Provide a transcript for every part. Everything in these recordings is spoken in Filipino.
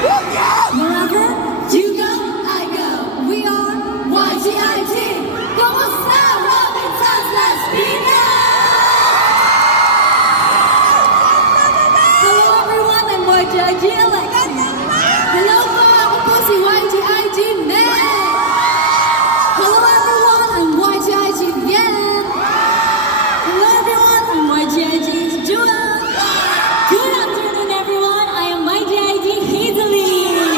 Wherever you go, I go. We are YGIT. Kamusta, Robinsons Las Piñas? Hello everyone, I'm YGIT Alexi. Hello po, ako po si YGIT Meg. Hello everyone, I'm YGIT Yen. Hello everyone, I'm YGIT Jewel. Good afternoon everyone, I am YGIT Hazeline.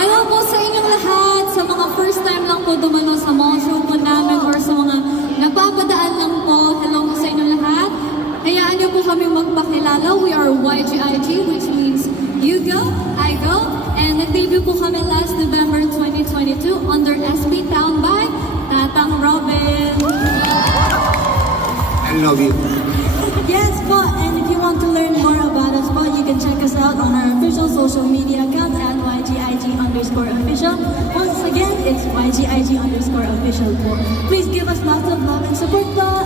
Hello po sa inyong lahat, sa mga first time lang po dumalo sa mga show po namin or sa mga napapadaan lang po. Hello po sa inyong lahat. Hayaan niyo po kami magpakilala. We are YGIT, which means you go, I go. And nag-debut po kami last November 2022 under SB Town by Tatang Robin. I love you. Yes po, and if you want to learn more about us po, you can check us out on our official social media account at YGIG_official. Once again, it's YGIG_official po. Please give us lots of love and support po.